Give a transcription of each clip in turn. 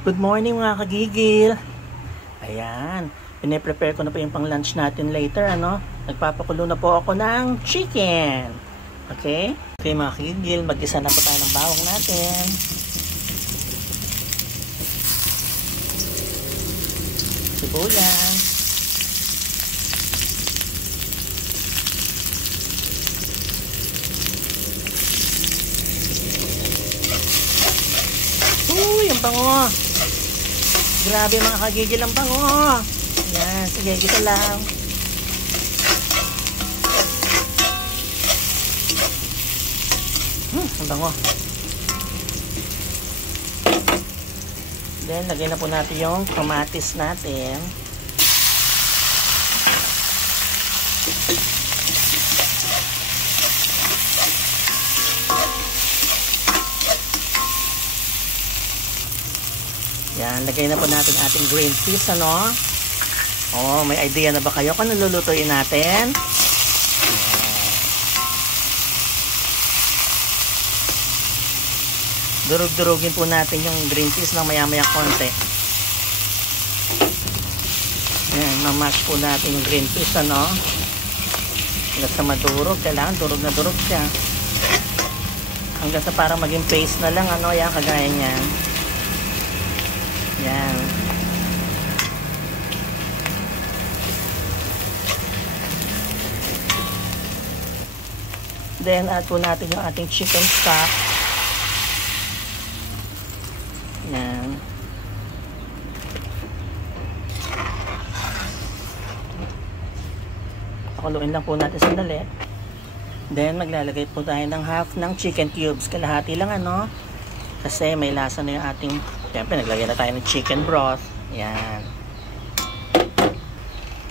Good morning mga kagigil. Ayan, pine-prepare ko na po yung pang lunch natin later, ano? Nagpapakulo na po ako ng chicken. Okay? Okay mga kagigil, mag-isa na po tayo ng bawang natin. Sibuyas. Uy, ang bango. Grabe mga kagigil, ang bango. Yan, sige, gisa lang. Ang bango. Then, lagyan na po natin yung kamatis natin. Yan, lagay na po natin ating green peas, ano? Oh, may idea na ba kayo kung ano lulutuin natin? Durug-durugin po natin yung green peas ng maya-maya konti. Yan, mamash po natin yung green peas, ano? Hanggang sa madurog, kailangan durog na durog siya. Hanggang sa parang maging paste na lang, ano? Yan, kagaya niyan. Yan. Then, add po natin yung ating chicken stock. Yan. Pakuluin lang po natin sandali. Then, maglalagay po tayo ng half ng chicken cubes. Kalahati lang, ano? Kasi may lasa na yung ating... Siyempre, naglagay na tayo ng chicken broth. Yan.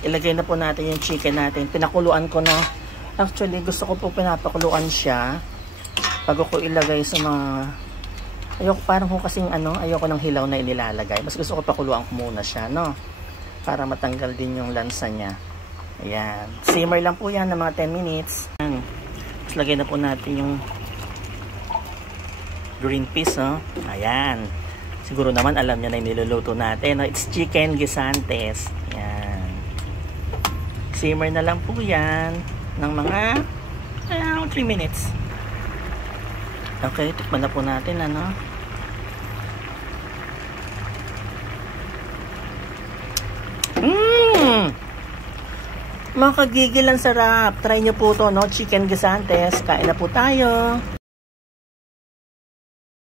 Ilagay na po natin yung chicken natin. Pinakuluan ko na. Actually, gusto ko po pinapakuluan siya. Bago ko ilagay sa mga... Ayoko parang ko kasing ano, ayoko ng hilaw na inilalagay. Mas gusto ko pakuluan ko muna siya, no? Para matanggal din yung lansa niya. Ayan. Simmer lang po yan ng mga 10 minutes. Ayan. Tapos lagay na po natin yung green peas, no? Ayan. Siguro naman alam niya na yung niluluto natin, no? It's chicken guisantes. Ayan. Simmer na lang po yan ng mga 3 minutes. Okay, tikman na po natin, ano? Mga kagigil, ang sarap. Try nyo po to, no? Chicken guisantes. Kain na po tayo.